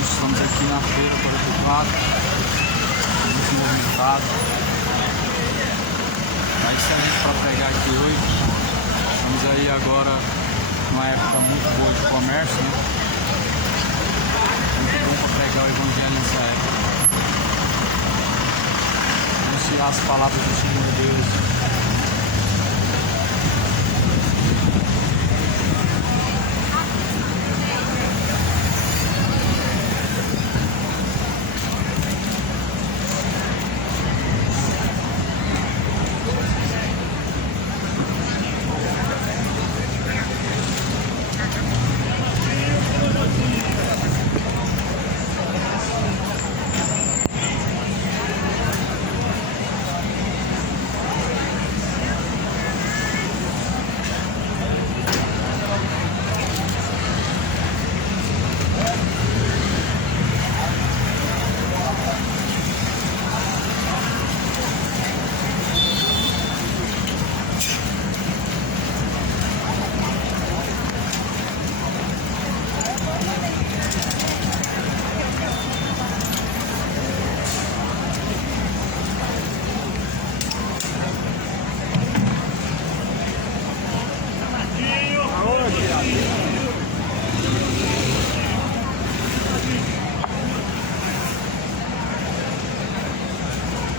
irmãos, estamos aqui na feira Parapupato, muito movimentado. Está excelente para pregar aqui hoje. Estamos aí agora numa época muito boa de comércio, né? Muito bom para pregar o evangelho nessa época. Anunciar as palavras do Senhor Deus.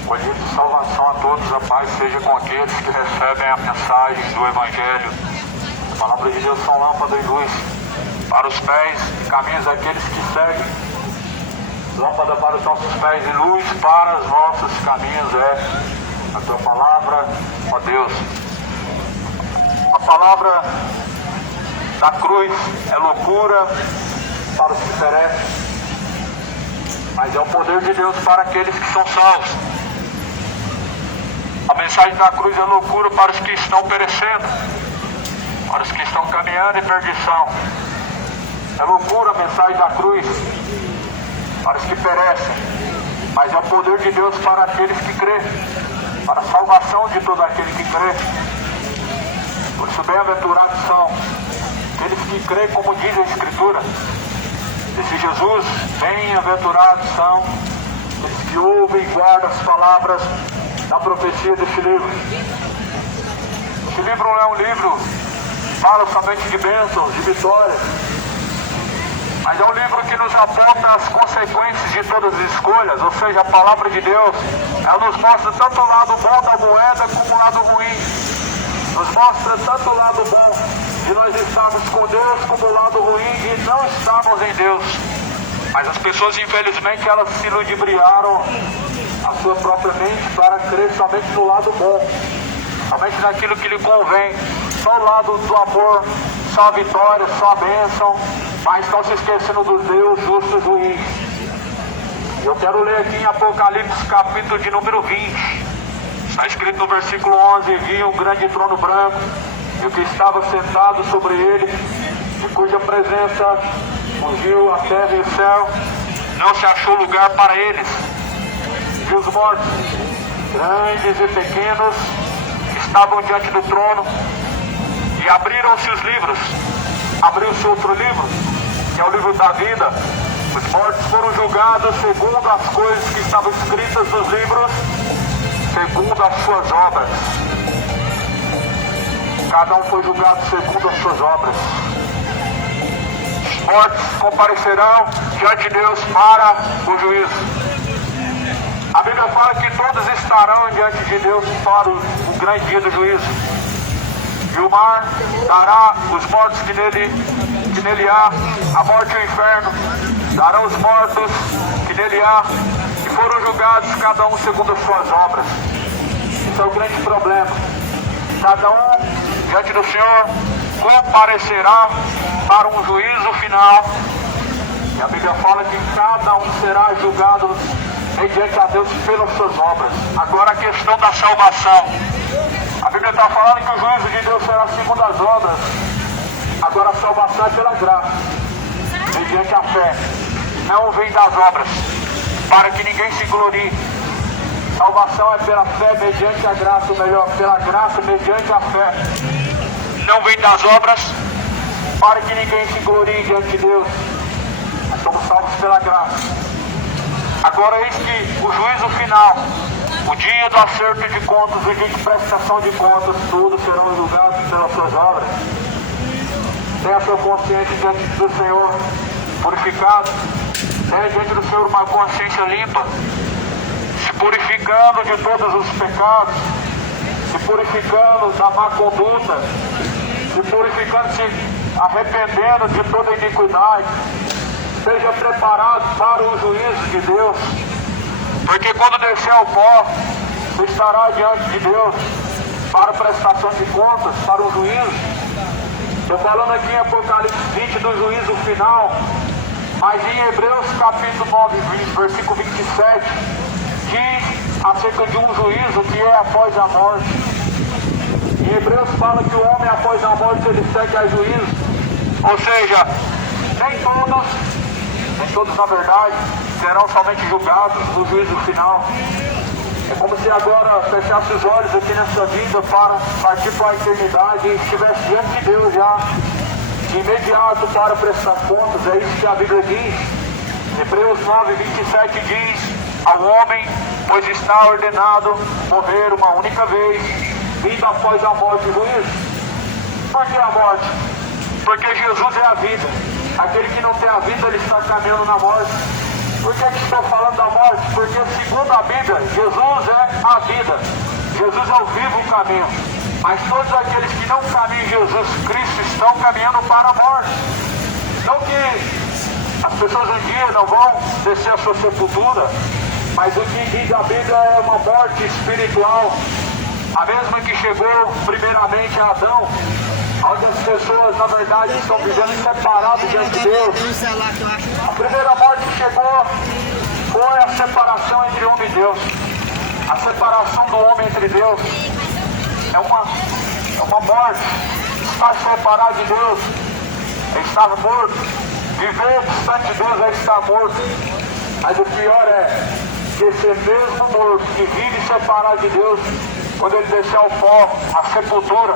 Colheita de salvação a todos, a paz seja com aqueles que recebem a mensagem do Evangelho. A palavra de Deus são lâmpada e luz para os pés e caminhos daqueles que seguem. Lâmpada para os nossos pés e luz para os nossos caminhos é a tua palavra, ó Deus. A palavra da cruz é loucura para os que perecem, mas é o poder de Deus para aqueles que são salvos. A mensagem da cruz é loucura para os que estão perecendo, para os que estão caminhando em perdição. É loucura a mensagem da cruz para os que perecem, mas é o poder de Deus para aqueles que crêem, para a salvação de todo aquele que crê. Por isso, bem-aventurados são aqueles que creem, como diz a Escritura. Disse Jesus, bem-aventurados são aqueles que ouvem e guardam as palavras da profecia desse livro. Esse livro não é um livro que fala somente de bênçãos, de vitórias, mas é um livro que nos aponta as consequências de todas as escolhas, ou seja, a palavra de Deus, ela nos mostra tanto o lado bom da moeda como o lado ruim. Nos mostra tanto o lado bom de nós estarmos com Deus, como o lado ruim de não estarmos em Deus. Mas as pessoas, infelizmente, elas se ludibriaram a sua própria mente para crer somente no lado bom, somente naquilo que lhe convém, só o lado do amor, só a vitória, só a bênção, mas estão se esquecendo do Deus justo e juiz. Eu quero ler aqui em Apocalipse, capítulo de número 20. Está escrito no versículo 11: vi um grande trono branco, e o que estava sentado sobre ele, de cuja presença fugiu a terra e o céu, não se achou lugar para eles. E os mortos, grandes e pequenos, estavam diante do trono, e abriram-se os livros. Abriu-se outro livro, que é o livro da vida. Os mortos foram julgados segundo as coisas que estavam escritas nos livros, segundo as suas obras. Cada um foi julgado segundo as suas obras. Os mortos comparecerão diante de Deus para o juízo. A Bíblia fala que todos estarão diante de Deus para o grande dia do juízo. E o mar dará os mortos que nele há, a morte e o inferno darão os mortos que nele há, e foram julgados cada um segundo as suas obras. Esse é o grande problema. Cada um diante do Senhor comparecerá para um juízo final. E a Bíblia fala que cada um será julgado mediante a Deus pelas suas obras. Agora a questão da salvação. A Bíblia está falando que o juízo de Deus será segundo as obras. Agora a salvação é pela graça, mediante a fé. Não vem das obras, para que ninguém se glorie. Salvação é pela fé, mediante a graça, ou melhor, pela graça, mediante a fé. Não vem das obras, para que ninguém se glorie diante de Deus. somos salvos pela graça. Agora eis que o juízo final, o dia do acerto de contas, o dia de prestação de contas, todos serão julgados pelas suas obras. Tenha a sua consciência diante do Senhor purificado. Tenha diante do Senhor uma consciência limpa, se purificando de todos os pecados, se purificando da má conduta, se purificando, se arrependendo de toda iniquidade. Esteja preparado para o juízo de Deus, porque quando descer ao pó, você estará diante de Deus para a prestação de contas, para o juízo. Estou falando aqui em Apocalipse 20 do juízo final, mas em Hebreus capítulo 9, versículo 27, diz acerca de um juízo que é após a morte. Em Hebreus fala que o homem após a morte ele segue a juízo, ou seja, nem todos na verdade serão somente julgados no juízo final. É como se agora fechasse os olhos aqui nessa vida para partir para a eternidade e estivesse diante de Deus já, de imediato para prestar contas. É isso que a Bíblia diz. Hebreus 9, 27 diz: ao homem, pois está ordenado morrer uma única vez, vindo após a morte o juízo. Por que a morte? Porque Jesus é a vida. Aquele que não tem a vida, ele está caminhando na morte. Por que estou falando da morte? Porque segundo a Bíblia, Jesus é a vida. Jesus é o vivo caminho. Mas todos aqueles que não caminham em Jesus Cristo estão caminhando para a morte. Não que as pessoas um dia não vão descer a sua sepultura, mas o que diz a Bíblia é uma morte espiritual. A mesma que chegou primeiramente a Adão, onde as pessoas, na verdade, estão vivendo separadas diante de Deus. A primeira morte que chegou foi a separação entre homem e Deus. A separação do homem entre Deus é uma morte. Estar separado de Deus é estar morto. Viver distante de Deus é estar morto. Mas o pior é que esse mesmo morto que vive separado de Deus, quando ele descer ao pó, a sepultura,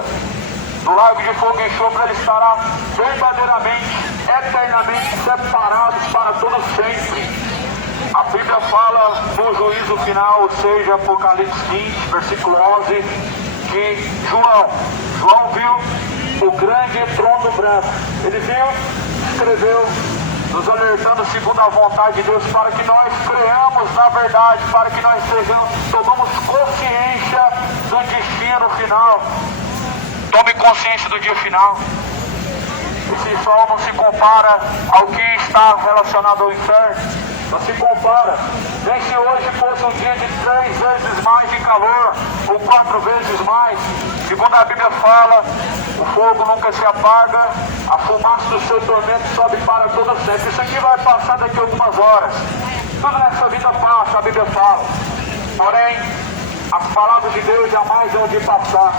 no lago de fogo e enxofre, ele estará verdadeiramente, eternamente separados para todo sempre. A Bíblia fala no juízo final, ou seja, Apocalipse 20, versículo 11, que João viu o grande trono branco. Ele viu, escreveu, nos alertando segundo a vontade de Deus, para que nós creamos na verdade, para que nós tomamos consciência do destino final. Tome consciência do dia final. Esse sol não se compara ao que está relacionado ao inferno. Não se compara. Nem se hoje fosse um dia de 3 vezes mais de calor, ou 4 vezes mais. Segundo a Bíblia fala, o fogo nunca se apaga, a fumaça do seu tormento sobe para todo sempre. Isso aqui vai passar daqui a algumas horas. Tudo nessa vida passa, a Bíblia fala. Porém, as palavras de Deus jamais hão de passar.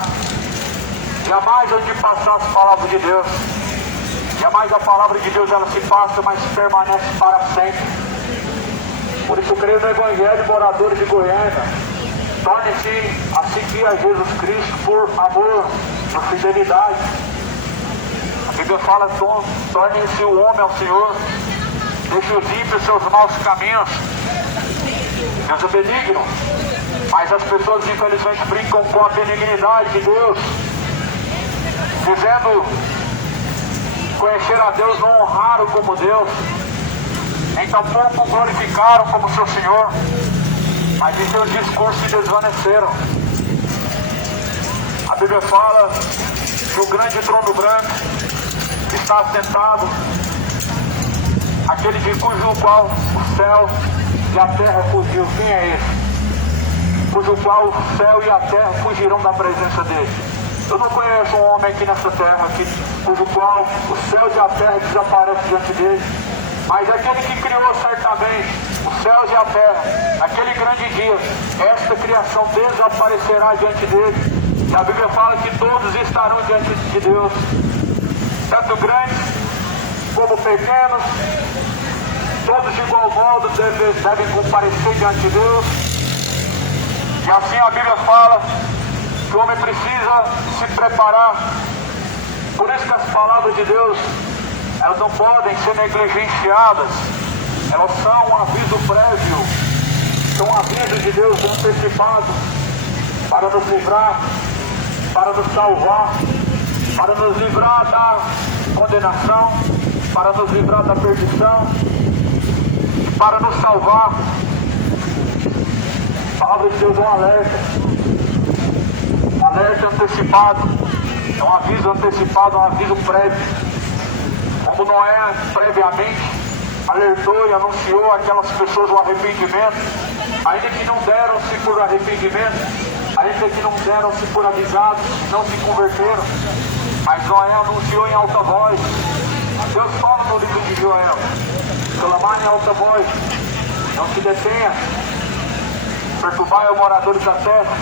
Jamais hão de passar as palavras de Deus. Jamais a palavra de Deus ela se passa, mas permanece para sempre. Por isso eu creio no Evangelho, moradores de Goiânia. Torne-se a seguir a Jesus Cristo por amor, por fidelidade. A Bíblia fala, torne-se o homem ao Senhor. Deixe os ímpios seus maus caminhos. Deus é benigno. Mas as pessoas infelizmente brincam com a benignidade de Deus, dizendo conhecer a Deus, não honraram como Deus, nem tampouco glorificaram como seu Senhor, mas em seus discursos se desvaneceram. A Bíblia fala que o grande trono branco está assentado, aquele de cujo qual o céu e a terra fugiu. Quem é esse? Cujo qual o céu e a terra fugirão da presença dele. Eu não conheço um homem aqui nessa terra cujo qual o céu e a terra desaparecem diante dele. Mas aquele que criou certamente os céus e a terra, aquele grande dia, esta criação desaparecerá diante dele. E a Bíblia fala que todos estarão diante de Deus, tanto grandes como pequenos, todos de igual modo devem comparecer diante de Deus. E assim a Bíblia fala que o homem precisa se preparar. Por isso que as palavras de Deus, elas não podem ser negligenciadas. elas são um aviso prévio, são um aviso de Deus antecipado para nos livrar, para nos salvar, para nos livrar da condenação, para nos livrar da perdição, para nos salvar. A palavra de Deus é um alerta antecipado, é um aviso antecipado, é um aviso prévio. Como Noé previamente alertou e anunciou àquelas pessoas o arrependimento, ainda que não deram-se por arrependimento, ainda que não deram-se por avisados, não se converteram, mas Noé anunciou em alta voz. Deus fala no livro de Joel: clamai em alta voz, não se detenha, perturbai os moradores da terra,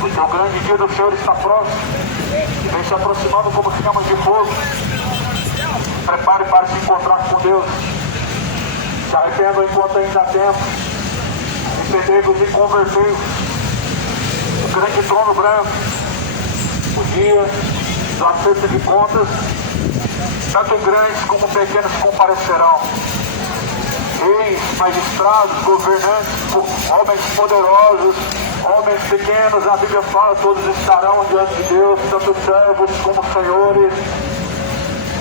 porque o grande dia do Senhor está próximo, e vem se aproximando como chamas de fogo. Prepare para se encontrar com Deus. Se arrependam enquanto ainda há tempo. Arrependei-vos e convertei-vos. O grande trono branco, o dia do acerto de contas, tanto grandes como pequenos comparecerão. Reis, magistrados, governantes, homens poderosos, homens pequenos, a Bíblia fala, todos estarão diante de Deus, tanto servos como senhores,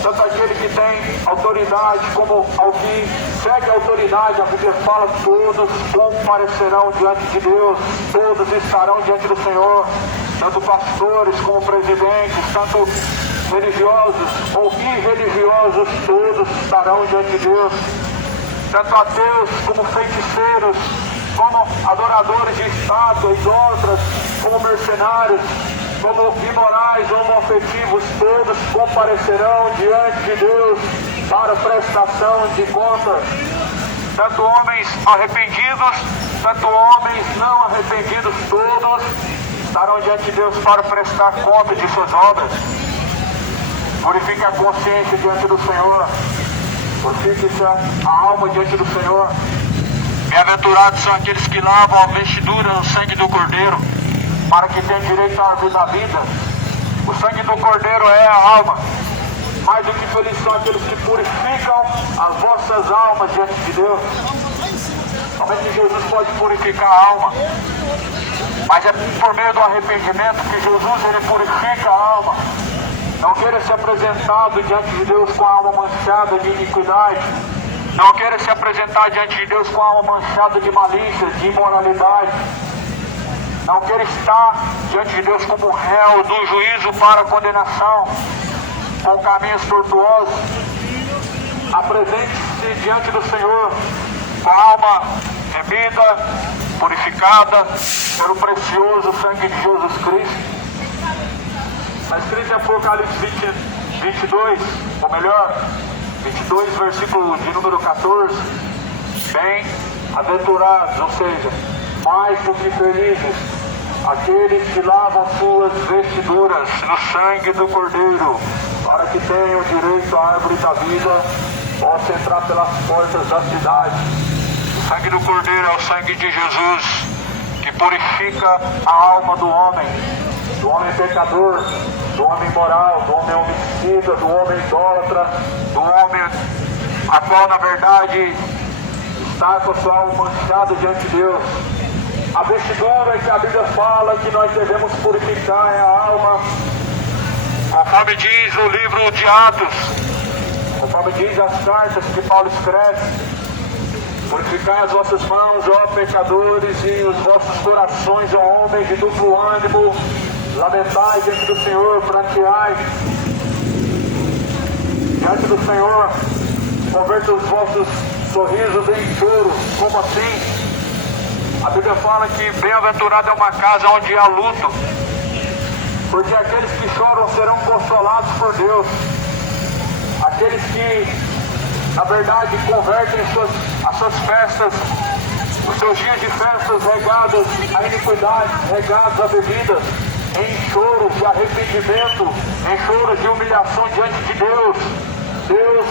tanto aquele que tem autoridade como ao que segue a autoridade. A Bíblia fala, todos comparecerão diante de Deus, todos estarão diante do Senhor, tanto pastores como presidentes, tanto religiosos ou irreligiosos, todos estarão diante de Deus, tanto ateus como feiticeiros, como adoradores de estátuas, idólatras, como mercenários, como imorais, homoafetivos, todos comparecerão diante de Deus para prestação de contas. Tanto homens arrependidos, tanto homens não arrependidos, todos estarão diante de Deus para prestar conta de suas obras. Purifique a consciência diante do Senhor, purifique a alma diante do Senhor. Bem-aventurados são aqueles que lavam a vestidura no sangue do Cordeiro, para que tenham direito à árvore da vida. O sangue do Cordeiro é a alma. Mais do que felizes são aqueles que purificam as vossas almas diante de Deus. Somente Jesus pode purificar a alma, mas é por meio do arrependimento que Jesus ele purifica a alma. Não queira ser apresentado diante de Deus com a alma manchada de iniquidade. Não queira se apresentar diante de Deus com a alma manchada de malícia, de imoralidade. Não queira estar diante de Deus como réu do juízo para a condenação, com caminhos tortuosos. Apresente-se diante do Senhor com a alma remida, purificada pelo precioso sangue de Jesus Cristo. Está escrito em Apocalipse 22, ou melhor, 22, versículo de número 14. Bem-aventurados, ou seja, mais do que felizes, aqueles que lavam suas vestiduras no sangue do Cordeiro, para que tenham direito à árvore da vida, possam entrar pelas portas da cidade. O sangue do Cordeiro é o sangue de Jesus, que purifica a alma do homem pecador, do homem moral, do homem homicida, do homem idólatra, do homem a qual na verdade está com a sua alma manchada diante de Deus. A vestidura que a Bíblia fala que nós devemos purificar é a alma, conforme diz o livro de Atos, conforme diz as cartas que Paulo escreve. Purificai as vossas mãos, ó pecadores, e os vossos corações, ó homens de duplo ânimo. Lamentai diante do Senhor, pranteai diante do Senhor, converta os vossos sorrisos em choro. Como assim? A Bíblia fala que bem-aventurado é uma casa onde há luto, porque aqueles que choram serão consolados por Deus. Aqueles que, na verdade, convertem as suas festas, os seus dias de festas regados à iniquidade, regados a bebidas, em choros de arrependimento, em choros de humilhação diante de Deus. Deus,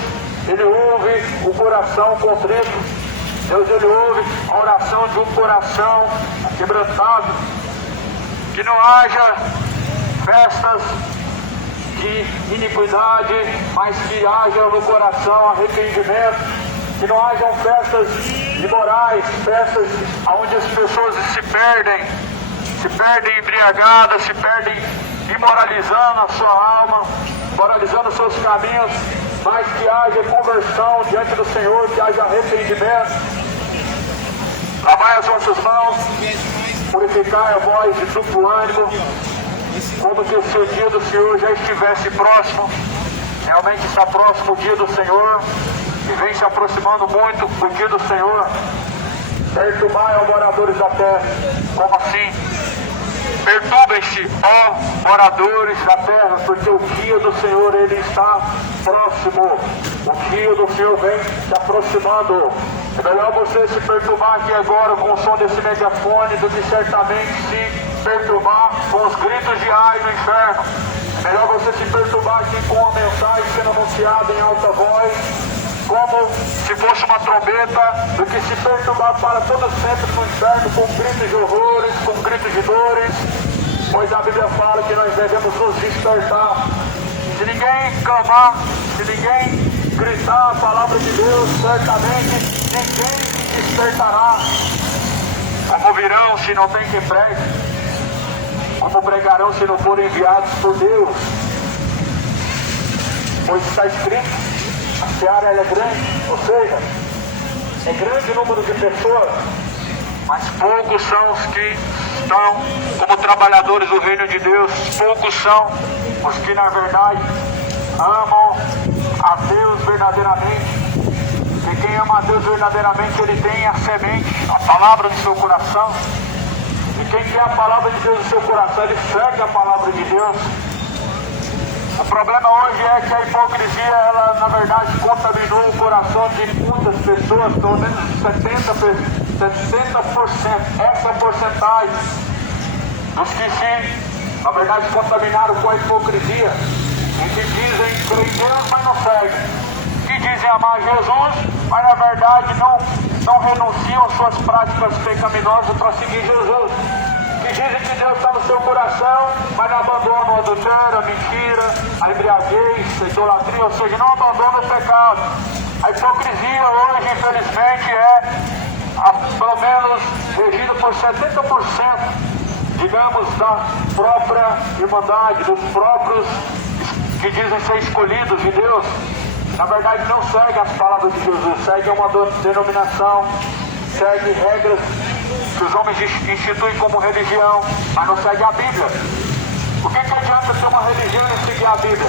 Ele ouve o coração contrito. Deus, Ele ouve a oração de um coração quebrantado. Que não haja festas de iniquidade, mas que haja no coração arrependimento. que não hajam festas imorais, festas onde as pessoas se perdem embriagadas, se perdem imoralizando a sua alma, moralizando seus caminhos, mas que haja conversão diante do Senhor, que haja arrependimento. Lavai as vossas mãos, purificai a voz de duplo ânimo, como se o dia do Senhor já estivesse próximo. Realmente está próximo o dia do Senhor, e vem se aproximando muito o dia do Senhor. Perturbai, ó moradores da terra. Como assim? Perturbem-se, ó moradores da terra, porque o dia do Senhor, ele está próximo. O dia do Senhor vem se aproximando. É melhor você se perturbar aqui agora com o som desse megafone do que certamente se perturbar com os gritos de ai no inferno. É melhor você se perturbar aqui com a mensagem sendo anunciada em alta voz, como se fosse uma trombeta, do que se perturbar para todo sempre no inferno com gritos de horrores, com gritos de dores, pois a Bíblia fala que nós devemos nos despertar. Se ninguém clamar, se ninguém gritar a palavra de Deus, certamente ninguém se despertará. Como virão se não tem quem pregue? Como pregarão se não forem enviados por Deus? Pois está escrito, a seara é grande, ou seja, é grande o número de pessoas, mas poucos são os que estão como trabalhadores do reino de Deus. Poucos são os que na verdade amam a Deus verdadeiramente. E quem ama a Deus verdadeiramente, ele tem a semente, a palavra do seu coração. E quem quer a palavra de Deus no seu coração, ele segue a palavra de Deus. O problema hoje é que a hipocrisia, ela na verdade contaminou o coração de muitas pessoas, pelo menos 70%, essa porcentagem dos que se, na verdade, contaminaram com a hipocrisia, e que dizem crer em Deus, mas não seguem, que dizem amar Jesus, mas na verdade não renunciam às suas práticas pecaminosas para seguir Jesus. Que dizem que Deus está no seu coração, mas não abandonam o adultério, a mentira, a embriaguez, a idolatria, ou seja, não abandonam o pecado. A hipocrisia hoje, infelizmente, é pelo menos regida por 70%, digamos, da própria irmandade, dos próprios que dizem ser escolhidos de Deus. Na verdade, não segue as palavras de Jesus, segue uma denominação, segue regras que os homens instituem como religião, mas não segue a Bíblia. O que adianta ter uma religião e não seguir a Bíblia?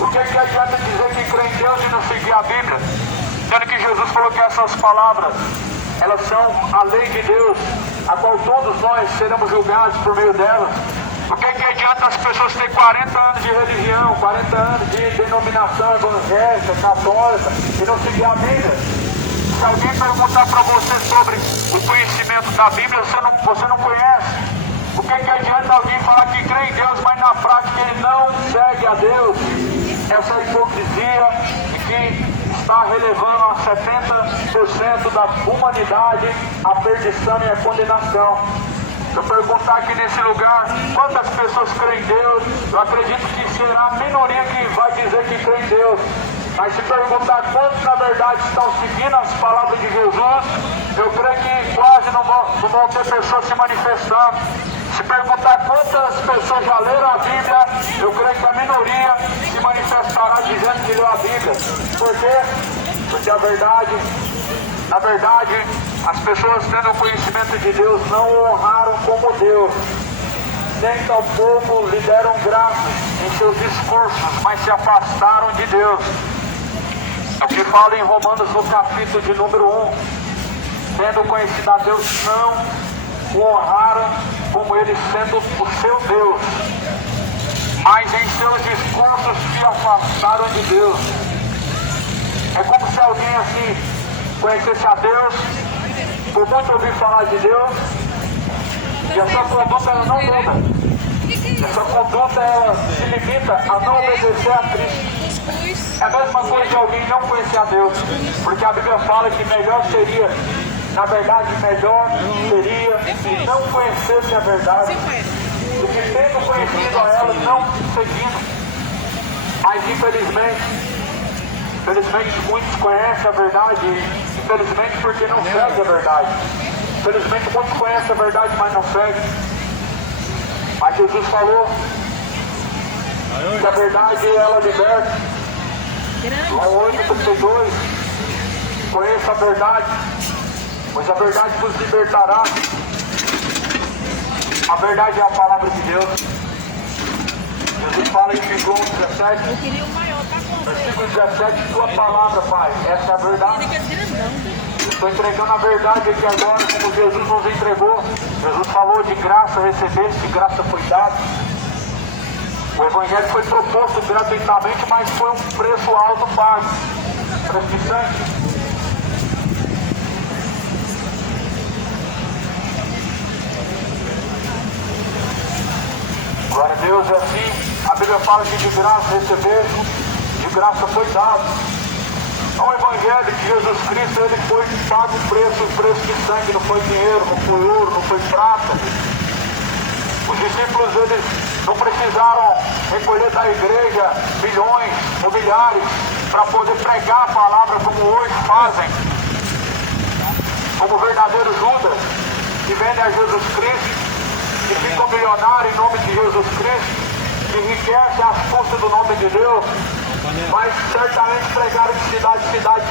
O que adianta dizer que crê em Deus e não seguir a Bíblia? Sendo que Jesus falou que essas palavras, elas são a lei de Deus, a qual todos nós seremos julgados por meio delas. O que adianta as pessoas terem 40 anos de religião, 40 anos de denominação evangélica, católica, e não seguir a Bíblia? Se alguém perguntar para você sobre o conhecimento da Bíblia, você não conhece. O que adianta alguém falar que crê em Deus, mas na prática ele não segue a Deus? Essa hipocrisia que está relevando a 70% da humanidade a perdição e a condenação. Se eu perguntar aqui nesse lugar quantas pessoas creem em Deus, eu acredito que será a minoria que vai dizer que crê em Deus. Mas se perguntar quantos na verdade estão seguindo as palavras de Jesus, eu creio que quase não vão ter pessoas se manifestando. Se perguntar quantas pessoas já leram a Bíblia, eu creio que a minoria se manifestará dizendo que leu a Bíblia. Por quê? Porque na verdade, as pessoas tendo o conhecimento de Deus não o honraram como Deus, nem tampouco lhe deram graça em seus discursos, mas se afastaram de Deus. É o que fala em Romanos no capítulo de número 1. Tendo conhecido a Deus, não o honraram como ele sendo o seu Deus, mas em seus discursos se afastaram de Deus. É como se alguém assim conhecesse a Deus, por muito ouvir falar de Deus, e a sua conduta ela não muda. A sua conduta ela se limita a não obedecer a Cristo. É a mesma coisa de alguém não conhecer a Deus, porque a Bíblia fala que melhor seria, na verdade, melhor seria se não conhecesse a verdade, do que tendo conhecido a ela, não seguindo. Mas infelizmente, Infelizmente muitos conhecem a verdade, infelizmente porque não seguem a verdade. Infelizmente muitos conhecem a verdade, mas não seguem. Mas Jesus falou que a verdade ela liberta. João 8:32, conheça a verdade, pois a verdade vos libertará. A verdade é a palavra de Deus. Jesus fala em João 17, Eu queria o maior pra comprar. versículo 17, tua palavra, Pai, essa é a verdade. Ele quer grandão. Estou entregando a verdade aqui agora, como Jesus nos entregou. Jesus falou de graça recebeste, de graça foi dado. O Evangelho foi proposto gratuitamente, mas foi um preço alto pago. Preço de sangue. Glória a Deus, é assim. A Bíblia fala que de graça recebeste, de graça foi dado. Então, o Evangelho de Jesus Cristo, ele foi pago um preço de sangue, não foi dinheiro, não foi ouro, não foi prata. Os discípulos, eles não precisaram recolher da igreja milhões ou milhares para poder pregar a palavra como hoje fazem. Como verdadeiros Judas, que vendem a Jesus Cristo, que ficam milionários em nome de Jesus Cristo, que enriquecem às custas do nome de Deus. Mas certamente pregaram de cidade em cidade,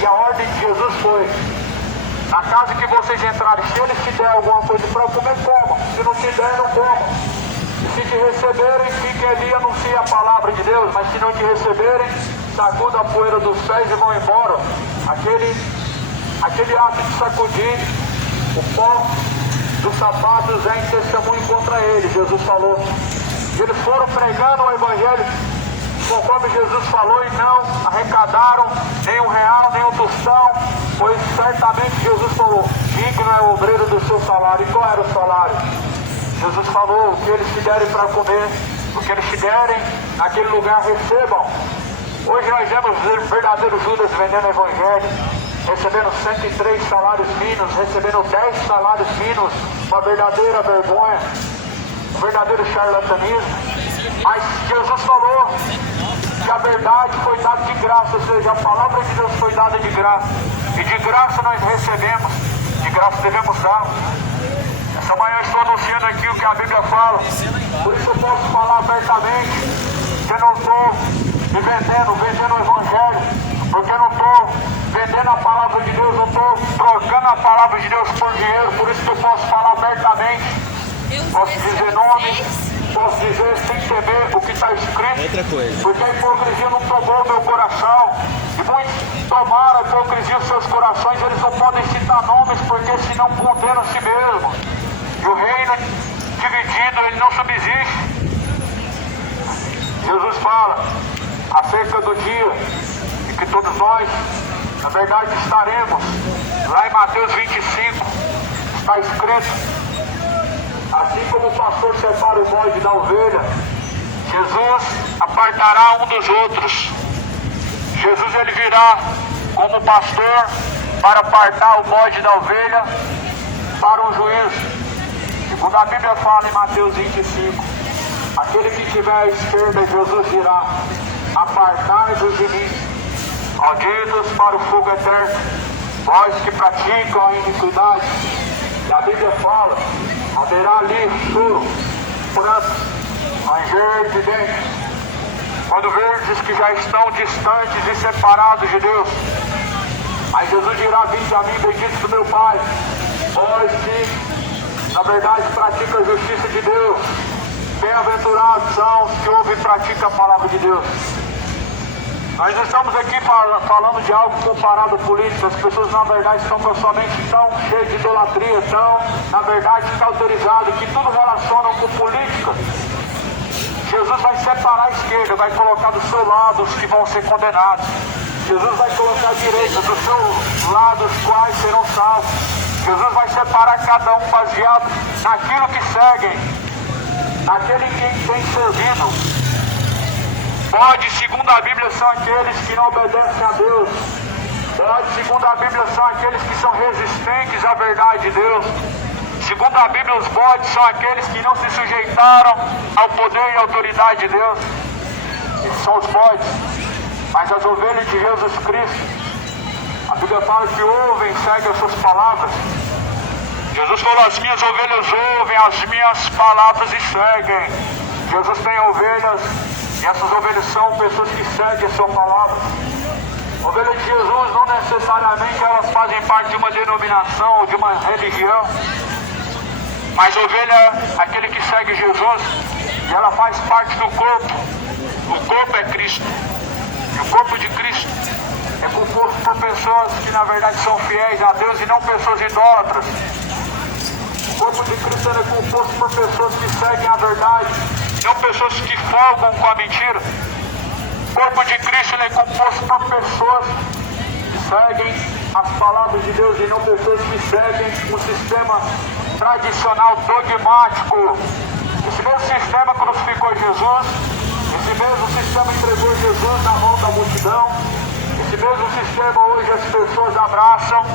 e a ordem de Jesus foi: na casa que vocês entrarem, se eles te der alguma coisa para comer, comam. Se não te der, não comam. E se te receberem, fiquem ali e anunciem a palavra de Deus. Mas se não te receberem, sacuda a poeira dos pés e vão embora. Aquele ato de sacudir o pó dos sapatos é em testemunho contra eles, Jesus falou. Eles foram pregando o Evangelho conforme Jesus falou e não arrecadaram nem R$1, nem um tostão, pois certamente Jesus falou: digno é o obreiro do seu salário. E qual era o salário? Jesus falou: o que eles te derem para comer, o que eles te derem naquele lugar, recebam. Hoje nós vemos verdadeiros Judas vendendo o Evangelho, recebendo 103 salários mínimos, recebendo 10 salários mínimos, uma verdadeira vergonha, um verdadeiro charlatanismo. Mas Jesus falou que a verdade foi dada de graça, ou seja, a palavra de Deus foi dada de graça. E de graça nós recebemos, de graça devemos dar. Essa manhã eu estou anunciando aqui o que a Bíblia fala. Por isso eu posso falar abertamente que eu não estou me vendendo o Evangelho, porque eu não estou vendendo a palavra de Deus, eu estou trocando a palavra de Deus por dinheiro. Por isso que eu posso falar abertamente, posso dizer nomes, posso dizer sem temer o que está escrito. Outra coisa. Porque a hipocrisia não tomou meu coração. E muitos tomaram a hipocrisia os seus corações. Eles não podem citar nomes, porque senão condenam a si mesmo. E o reino dividido, ele não subsiste. Jesus fala acerca do dia em que todos nós, na verdade, estaremos. Lá em Mateus 25, está escrito: assim como o pastor separa o bode da ovelha, Jesus apartará um dos outros. Jesus, ele virá como pastor para apartar o bode da ovelha para um juízo. Segundo a Bíblia fala em Mateus 25, aquele que estiver à esquerda, Jesus dirá: apartai-vos de mim, malditos para o fogo eterno, vós que praticam a iniquidade. E a Bíblia fala: haverá ali choro, pranto, ranger de dentes, quando verdes que já estão distantes e separados de Deus. Aí Jesus dirá: vinde a mim, bendito do meu Pai, vós que na verdade praticam a justiça de Deus. Bem-aventurados são os que ouvem e praticam a palavra de Deus. Nós não estamos aqui falando de algo comparado à política. As pessoas na verdade estão somente tão cheias de idolatria, tão na verdade cauterizadas, que tudo relacionam com política. Jesus vai separar a esquerda, vai colocar do seu lado os que vão ser condenados. Jesus vai colocar a direita do seu lado os quais serão salvos. Jesus vai separar cada um baseado naquilo que seguem, naquele que tem servido. Bode, segundo a Bíblia, são aqueles que não obedecem a Deus. Bode, segundo a Bíblia, são aqueles que são resistentes à verdade de Deus. Segundo a Bíblia, os bodes são aqueles que não se sujeitaram ao poder e à autoridade de Deus. Esses são os bodes. Mas as ovelhas de Jesus Cristo, a Bíblia fala que ouvem, seguem as suas palavras. Jesus falou, as minhas ovelhas ouvem as minhas palavras e seguem. Jesus tem ovelhas e essas ovelhas são pessoas que seguem a sua palavra. Ovelhas de Jesus não necessariamente elas fazem parte de uma denominação ou de uma religião. Mas ovelha é aquele que segue Jesus e ela faz parte do corpo. O corpo é Cristo. E o corpo de Cristo é composto por pessoas que na verdade são fiéis a Deus e não pessoas idólatras. O corpo de Cristo é composto por pessoas que seguem a verdade, não pessoas que folgam com a mentira. O corpo de Cristo é composto por pessoas que seguem as palavras de Deus e não pessoas que seguem um sistema tradicional dogmático. Esse mesmo sistema crucificou Jesus, esse mesmo sistema entregou Jesus na mão da multidão, esse mesmo sistema hoje as pessoas abraçam,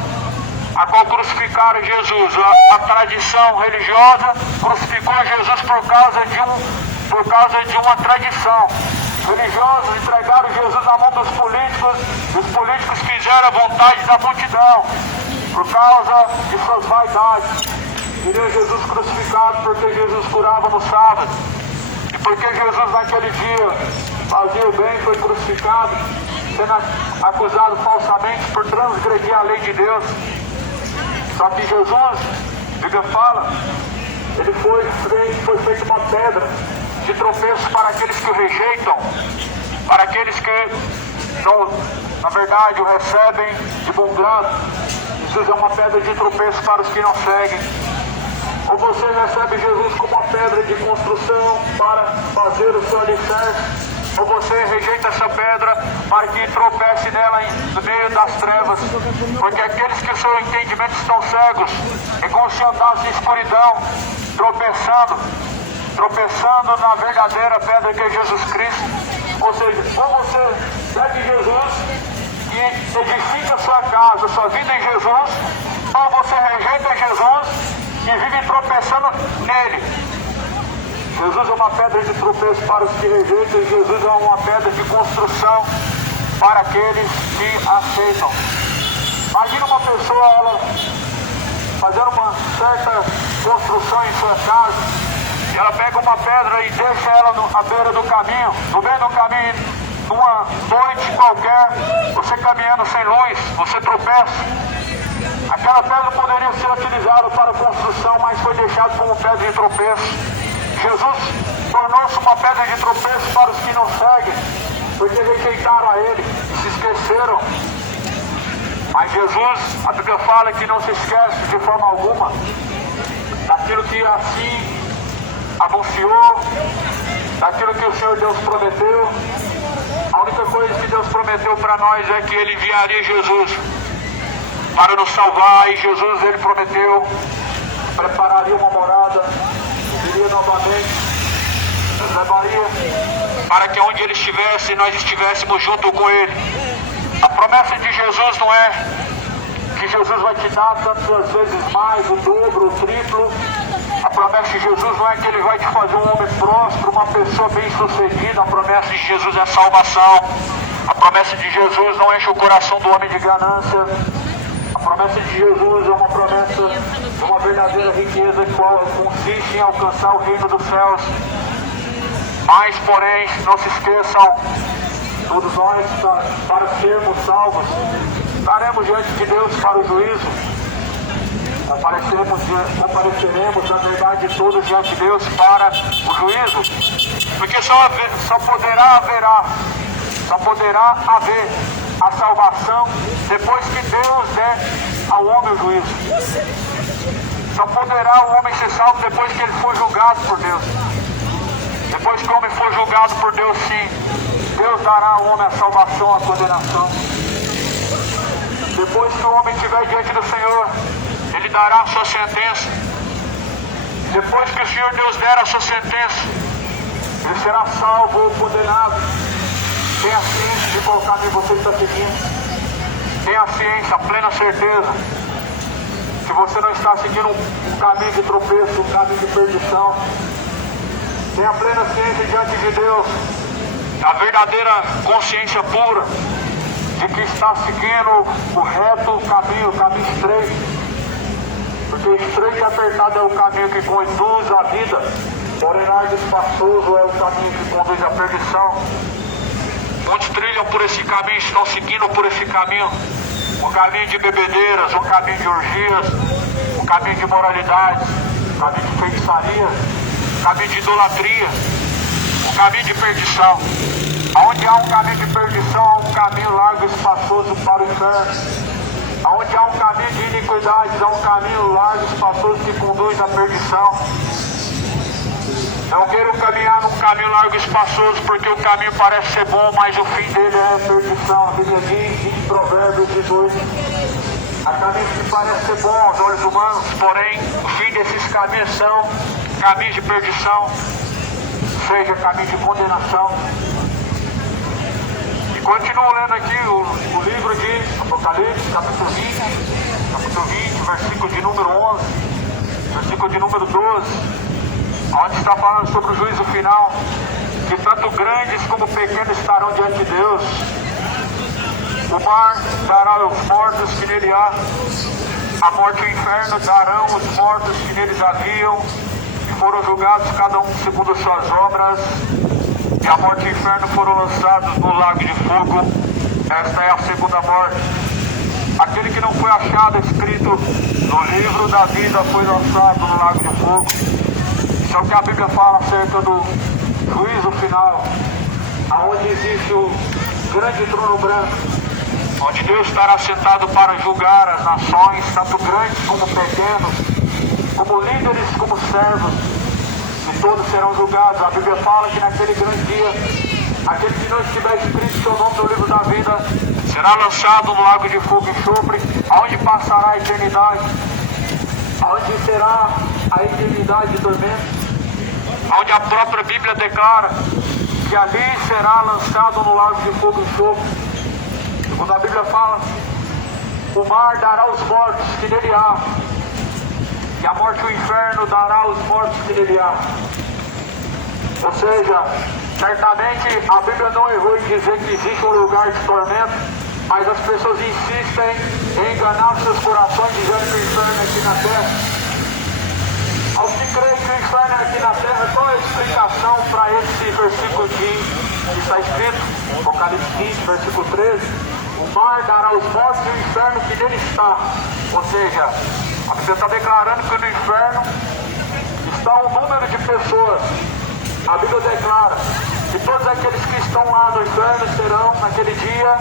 a qual crucificaram Jesus. A tradição religiosa crucificou Jesus por causa de uma tradição. Religiosos entregaram Jesus na mão dos políticos, e os políticos fizeram a vontade da multidão, por causa de suas vaidades. Queriam Jesus crucificado porque Jesus curava no sábado, e porque Jesus naquele dia fazia o bem, foi crucificado, sendo acusado falsamente por transgredir a lei de Deus. Só que Jesus, a Bíblia fala, ele foi feito uma pedra de tropeço para aqueles que o rejeitam, para aqueles que não, na verdade o recebem de bom grado. Jesus é uma pedra de tropeço para os que não seguem. Ou você recebe Jesus como uma pedra de construção para fazer o seu alicerce, ou você rejeita essa pedra para que tropece nela no meio das trevas. Porque aqueles que o seu entendimento estão cegos, é como se andassem em escuridão, tropeçando na verdadeira pedra que é Jesus Cristo. Ou seja, ou você segue Jesus e edifica a sua casa, sua vida em Jesus, ou você rejeita Jesus e vive tropeçando nele. Jesus é uma pedra de tropeço para os que rejeitam, e Jesus é uma pedra de construção para aqueles que aceitam. Imagina uma pessoa, ela fazendo uma certa construção em sua casa, e ela pega uma pedra e deixa ela à beira do caminho, no meio do caminho, numa noite qualquer, você caminhando sem luz, você tropeça. Aquela pedra poderia ser utilizada para construção, mas foi deixada como pedra de tropeço. Jesus tornou-se uma pedra de tropeço para os que não seguem, porque rejeitaram a Ele e se esqueceram. Mas Jesus, a Bíblia fala que não se esquece de forma alguma daquilo que assim anunciou, daquilo que o Senhor Deus prometeu. A única coisa que Deus prometeu para nós é que Ele enviaria Jesus para nos salvar, e Jesus, Ele prometeu, prepararia uma morada, viria novamente, nos levaria para que onde Ele estivesse, nós estivéssemos junto com Ele. A promessa de Jesus não é que Jesus vai te dar tantas vezes mais, o dobro, o triplo. A promessa de Jesus não é que Ele vai te fazer um homem próspero, uma pessoa bem sucedida. A promessa de Jesus é salvação. A promessa de Jesus não enche o coração do homem de ganância. A promessa de Jesus é uma promessa de uma verdadeira riqueza, que consiste em alcançar o reino dos céus. Mas, porém, não se esqueçam, todos nós, para sermos salvos, estaremos diante de Deus para o juízo. Compareceremos, na verdade, todos diante de Deus para o juízo. Porque só poderá haver a salvação depois que Deus der ao homem o juízo. Só poderá o homem ser salvo depois que ele for julgado por Deus. Depois que o homem for julgado por Deus, sim, Deus dará ao homem a salvação, a condenação. Depois que o homem estiver diante do Senhor, Ele dará a sua sentença. Depois que o Senhor Deus der a sua sentença, ele será salvo ou condenado. Tenha ciência de qual caminho você está seguindo. Tenha ciência, a plena certeza, que você não está seguindo um caminho de tropeço, um caminho de perdição. Tenha plena ciência diante de Deus, a verdadeira consciência pura de que está seguindo o reto caminho, o caminho estreito. Porque estreito e apertado é o caminho que conduz à vida, porém largo e espaçoso é o caminho que conduz à perdição. Muitos trilham por esse caminho, estão seguindo por esse caminho, o caminho de bebedeiras, o caminho de orgias, o caminho de moralidades, o caminho de feitiçaria, o caminho de idolatria, o caminho de perdição. Onde há um caminho de perdição, há um caminho largo e espaçoso para o inferno. Onde há um caminho de iniquidades, há um caminho largo e espaçoso que conduz à perdição. Não quero caminhar num caminho largo e espaçoso, porque o caminho parece ser bom, mas o fim dele é a perdição. A Bíblia diz em Provérbios 18: há caminhos que parecem ser bons aos olhos humanos, porém o fim desses caminhos são caminhos de perdição, seja caminho de condenação. E continuo lendo aqui o livro de Apocalipse, capítulo 20, versículo de número 11, versículo de número 12. Onde está falando sobre o juízo final, que tanto grandes como pequenos estarão diante de Deus. O mar dará aos mortos que nele há, a morte e o inferno darão os mortos que neles haviam, e foram julgados cada um segundo suas obras, e a morte e o inferno foram lançados no lago de fogo. Esta é a segunda morte. Aquele que não foi achado escrito no livro da vida foi lançado no lago de fogo. Isso é o que a Bíblia fala acerca do juízo final, aonde existe o grande trono branco, onde Deus estará sentado para julgar as nações, tanto grandes como pequenos, como líderes como servos, e todos serão julgados. A Bíblia fala que naquele grande dia, aquele que não estiver escrito seu nome no livro da vida, será lançado no lago de fogo e enxofre, aonde passará a eternidade, aonde será a eternidade de tormento, onde a própria Bíblia declara que ali será lançado no lago de fogo e enxofre. Quando a Bíblia fala, o mar dará os mortos que nele há, e a morte e o inferno dará os mortos que nele há. Ou seja, certamente a Bíblia não errou em dizer que existe um lugar de tormento, mas as pessoas insistem em enganar seus corações dizendo que o inferno é aqui na terra. Aos que creem que o inferno é aqui na terra, qual é a explicação para esse versículo que está escrito? Apocalipse 15, versículo 13. O mar dará os mortos e o inferno que nele está. Ou seja, a Bíblia está declarando que no inferno está um número de pessoas. A Bíblia declara que todos aqueles que estão lá no inferno serão, naquele dia,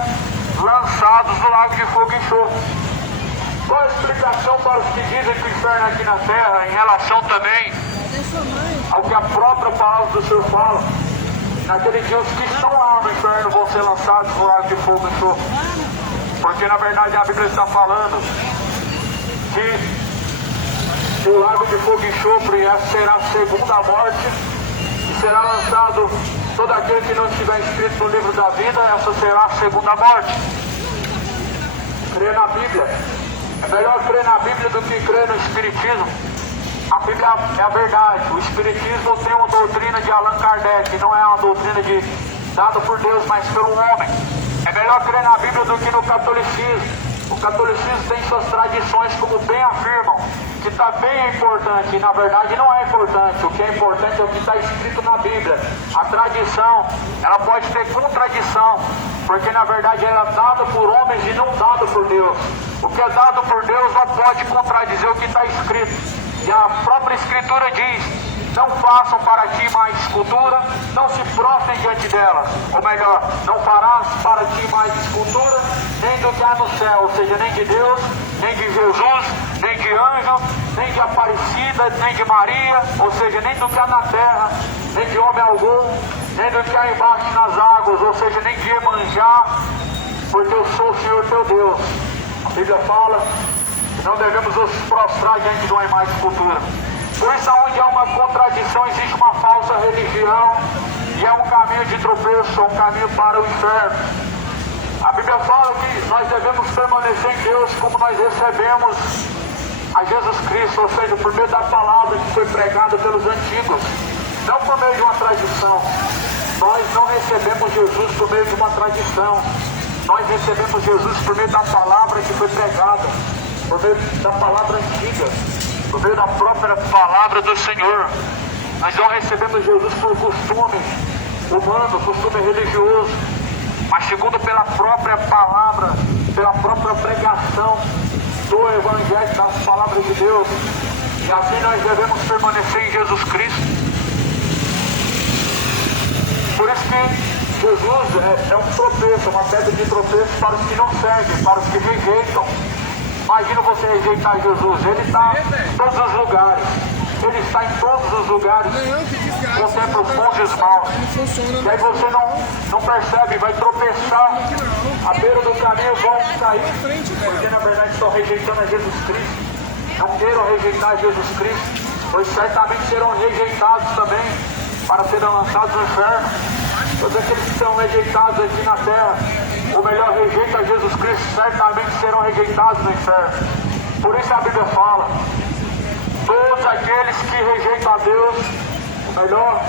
lançados no lago de fogo e enxofre. Qual a explicação para os que dizem que o inferno é aqui na terra, em relação também ao que a própria palavra do Senhor fala? Naquele dia, os que estão lá no inferno vão ser lançados no lago de fogo e enxofre. Porque na verdade a Bíblia está falando que o lago de fogo e enxofre será a segunda morte, e será lançado todo aquele que não estiver inscrito no livro da vida. Essa será a segunda morte. Crer na Bíblia. É melhor crer na Bíblia do que crer no Espiritismo. A Bíblia é a verdade. O Espiritismo tem uma doutrina de Allan Kardec, não é uma doutrina dada por Deus, mas pelo homem. É melhor crer na Bíblia do que no catolicismo. O catolicismo tem suas tradições, como bem afirmam, que também é importante, e na verdade não é importante. O que é importante é o que está escrito na Bíblia. A tradição, ela pode ter contradição, porque na verdade ela é dada por homens e não dada por Deus. O que é dado por Deus não pode contradizer o que está escrito. E a própria Escritura diz: não façam para ti mais escultura, não se prostrem diante dela. Ou melhor, não farás para ti mais escultura, nem do que há no céu, ou seja, nem de Deus, nem de Jesus, nem de anjo, nem de Aparecida, nem de Maria, ou seja, nem do que há na terra, nem de homem algum, nem do que há embaixo nas águas, ou seja, nem de Iemanjá, porque eu sou o Senhor teu Deus. A Bíblia fala que não devemos nos prostrar diante de uma imagem escultura. Por isso, onde há uma contradição, existe uma falsa religião, e é um caminho de tropeço, um caminho para o inferno. A Bíblia fala que nós devemos permanecer em Deus como nós recebemos a Jesus Cristo, ou seja, por meio da palavra que foi pregada pelos antigos, não por meio de uma tradição. Nós não recebemos Jesus por meio de uma tradição. Nós recebemos Jesus por meio da palavra que foi pregada, por meio da palavra antiga, por meio da própria palavra do Senhor. Nós não recebemos Jesus por costume humano, costume religioso, mas segundo pela própria palavra, pela própria pregação do Evangelho, das palavras de Deus. E assim nós devemos permanecer em Jesus Cristo. Por isso que Jesus é um tropeço, uma pedra de tropeço para os que não seguem, para os que rejeitam. Imagina você rejeitar Jesus. Ele está em todos os lugares. Ele está em todos os lugares. Você é profundo, irmãos. E aí você não percebe, vai tropeçar à beira do caminho, vão cair. Porque na verdade estão rejeitando a Jesus Cristo. Não queiram rejeitar Jesus Cristo, pois certamente serão rejeitados também para serem lançados no inferno. Todos aqueles que são rejeitados aqui na terra, ou melhor, rejeita Jesus Cristo, certamente serão rejeitados no inferno. Por isso a Bíblia fala: todos aqueles que rejeitam a Deus, o melhor,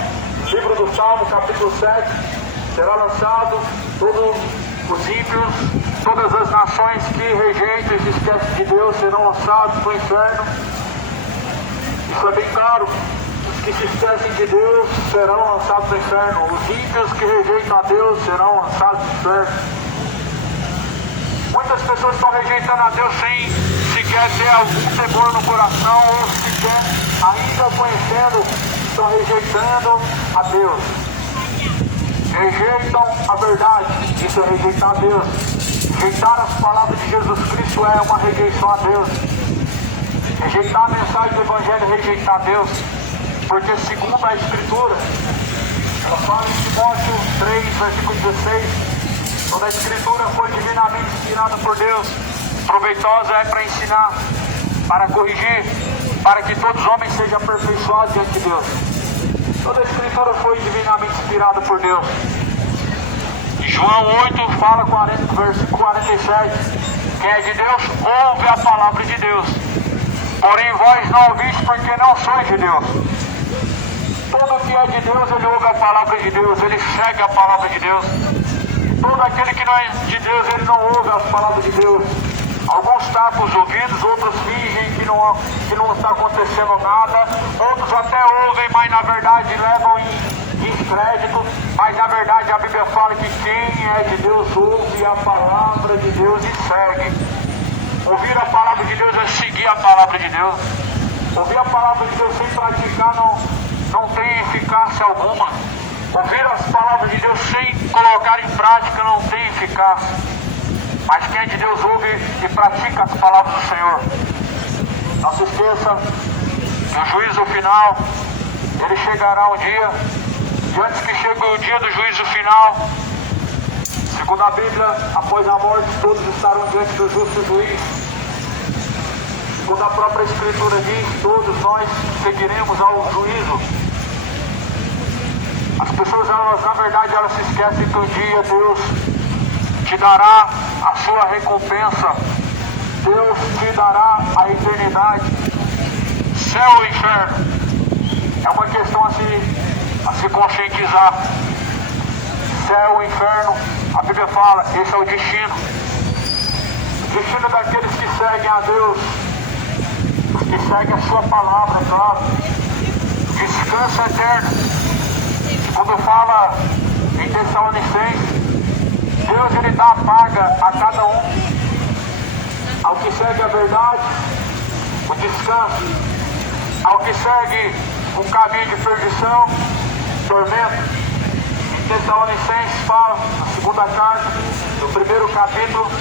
livro do Salmo, capítulo 7, será lançado, todos os ímpios, todas as nações que rejeitam e se esquecem de Deus serão lançados no inferno. Isso é bem claro. Os que se esquecem de Deus serão lançados no inferno. Os ímpios que rejeitam a Deus serão lançados no inferno. Muitas pessoas estão rejeitando a Deus sem sequer ter algum temor no coração, ou sequer ainda conhecendo, estão rejeitando a Deus. Rejeitam a verdade, isso é rejeitar a Deus. Rejeitar as palavras de Jesus Cristo é uma rejeição a Deus. Rejeitar a mensagem do Evangelho é rejeitar a Deus. Porque segundo a Escritura, ela fala em Timóteo 3, versículo 16, toda a Escritura foi divinamente inspirada por Deus, proveitosa é para ensinar, para corrigir, para que todos os homens sejam aperfeiçoados diante de Deus. Toda a Escritura foi divinamente inspirada por Deus. E João 8 fala, versículo 47, quem é de Deus ouve a palavra de Deus, porém vós não ouvis porque não sois de Deus. Todo que é de Deus, ele ouve a palavra de Deus, ele segue a palavra de Deus. Todo aquele que não é de Deus, ele não ouve as palavras de Deus. Alguns tapam os ouvidos, outros fingem que não está acontecendo nada, outros até ouvem, mas na verdade levam em descrédito. Mas na verdade a Bíblia fala que quem é de Deus ouve a palavra de Deus e segue. Ouvir a palavra de Deus é seguir a palavra de Deus. Ouvir a palavra de Deus sem praticar não tem eficácia alguma. Ouvir as palavras de Deus sem colocar em prática não tem eficácia. Mas quem é de Deus ouve e pratica as palavras do Senhor. Não se esqueça que o juízo final, ele chegará um dia, e antes que chegue o dia do juízo final, segundo a Bíblia, após a morte, todos estarão diante do justo juiz. Segundo a própria Escritura diz, todos nós seguiremos ao juízo. As pessoas, na verdade, elas se esquecem que um dia Deus te dará a sua recompensa. Deus te dará a eternidade. Céu e inferno. É uma questão a se conscientizar. Céu e inferno, a Bíblia fala, esse é o destino. O destino daqueles que seguem a Deus, os que seguem a sua palavra, é claro. Descanso eterno. Quando fala em Tessalonicenses, Deus ele dá a paga a cada um. Ao que segue a verdade, o descanso. Ao que segue um caminho de perdição, tormento. Em Tessalonicenses fala, na segunda carta, no primeiro capítulo,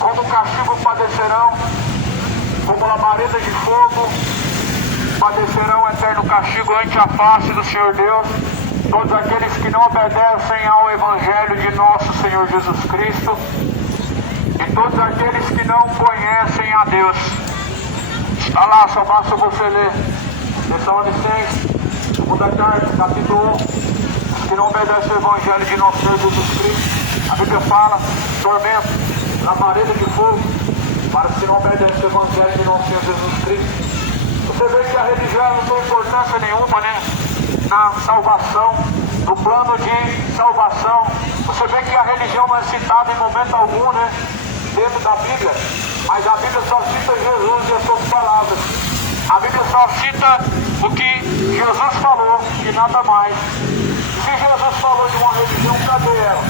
como castigo padecerão, como labareda de fogo, padecerão eterno castigo ante a face do Senhor Deus, todos aqueles que não obedecem ao Evangelho de nosso Senhor Jesus Cristo, e todos aqueles que não conhecem a Deus. Está lá, só basta você ler. Tessalonicenses, segunda carta, capítulo 1. Os que não obedecem ao Evangelho de nosso Senhor Jesus Cristo, a Bíblia fala, tormento, labareda de fogo, para os que não obedecem ao Evangelho de nosso Senhor Jesus Cristo. Você vê que a religião não tem importância nenhuma, né? na salvação, no plano de salvação. Você vê que a religião não é citada em momento algum, né? Dentro da Bíblia, mas a Bíblia só cita Jesus e as suas palavras. A Bíblia só cita o que Jesus falou e nada mais. Se Jesus falou de uma religião, cadê ela?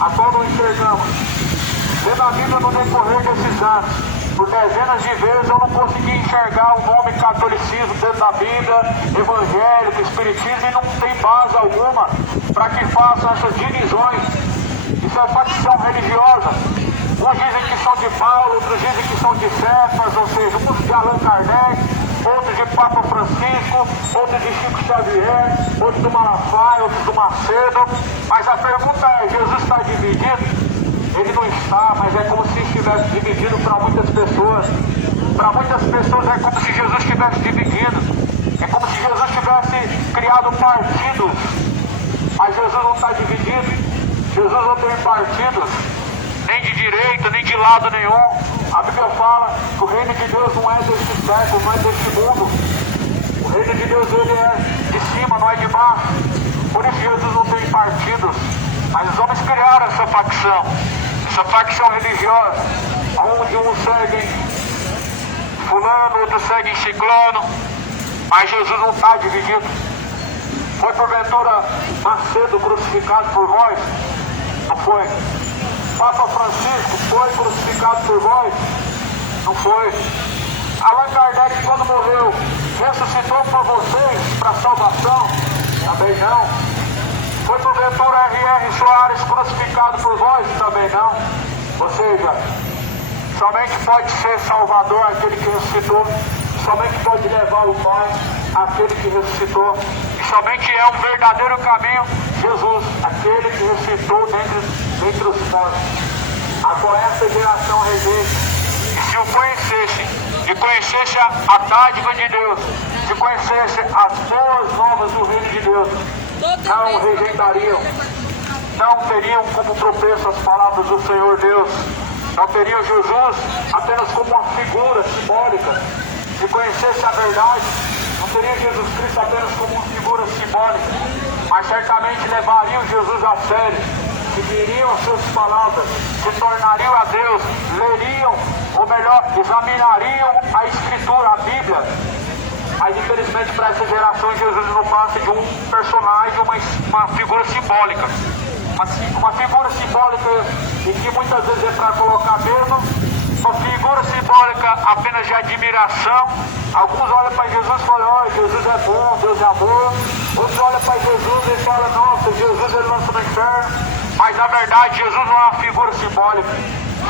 A qual não enxergamos. Vendo a Bíblia no decorrer desses anos, por dezenas de vezes eu não consegui enxergar o nome catolicismo dentro da Bíblia, evangélico, espiritismo, e não tem base alguma para que façam essas divisões. Isso é facção religiosa. Uns dizem que são de Paulo, outros dizem que são de Cefas, ou seja, uns de Allan Kardec, outros de Papa Francisco, outros de Chico Xavier, outros do Malafaia, outros do Macedo. Mas a pergunta é, Jesus está dividido? Ele não está, mas é como se estivesse dividido para muitas pessoas. Para muitas pessoas é como se Jesus estivesse dividido. É como se Jesus tivesse criado partidos. Mas Jesus não está dividido. Jesus não tem partidos, nem de direita, nem de lado nenhum. A Bíblia fala que o reino de Deus não é deste século, não é deste mundo. O reino de Deus, ele é de cima, não é de baixo. Por isso Jesus não tem partidos. Mas os homens criaram essa facção religiosa, onde uns seguem fulano, outros seguem ciclano, mas Jesus não está dividido. Foi porventura Macedo crucificado por vós? Não foi. Papa Francisco foi crucificado por vós? Não foi. Allan Kardec, quando morreu, ressuscitou por vocês para salvação? Também não. Foi porventura R.R. Soares crucificado por vós? Também não. Ou seja, somente pode ser Salvador aquele que ressuscitou, somente pode levar o Pai aquele que ressuscitou, e somente é um verdadeiro caminho Jesus, aquele que ressuscitou dentre os mortos. Agora essa geração rejeita, e se o conhecesse, e conhecesse a dádiva de Deus, se conhecesse as boas novas do reino de Deus, não rejeitariam, não teriam como tropeço as palavras do Senhor Deus, não teriam Jesus apenas como uma figura simbólica. Se conhecesse a verdade, não teria Jesus Cristo apenas como uma figura simbólica, mas certamente levariam Jesus a sério, seguiriam as suas palavras, se tornariam a Deus, leriam, ou melhor, examinariam a Escritura, a Bíblia. Mas infelizmente para essa geração Jesus não passa de um personagem, uma figura simbólica. Uma figura simbólica e que muitas vezes é para colocar medo, uma figura simbólica apenas de admiração. Alguns olham para Jesus e falam, olha, Jesus é bom, Deus é amor. Outros olham para Jesus e falam, nossa, Jesus ele lança no inferno. Mas na verdade Jesus não é uma figura simbólica.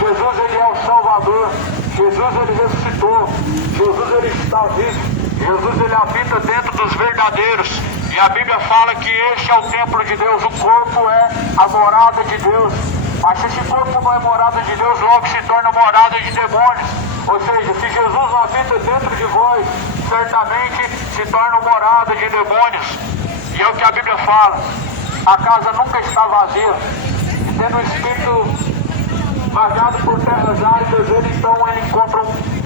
Jesus ele é o Salvador. Jesus ele ressuscitou. Jesus ele está vivo. Jesus ele habita dentro dos verdadeiros. E a Bíblia fala que este é o templo de Deus, o corpo é a morada de Deus. Mas se esse corpo não é morada de Deus, logo se torna morada de demônios. Ou seja, se Jesus não habita dentro de vós, certamente se torna morada de demônios. E é o que a Bíblia fala. A casa nunca está vazia. E tendo o Espírito vagado por terras áridas, ele encontra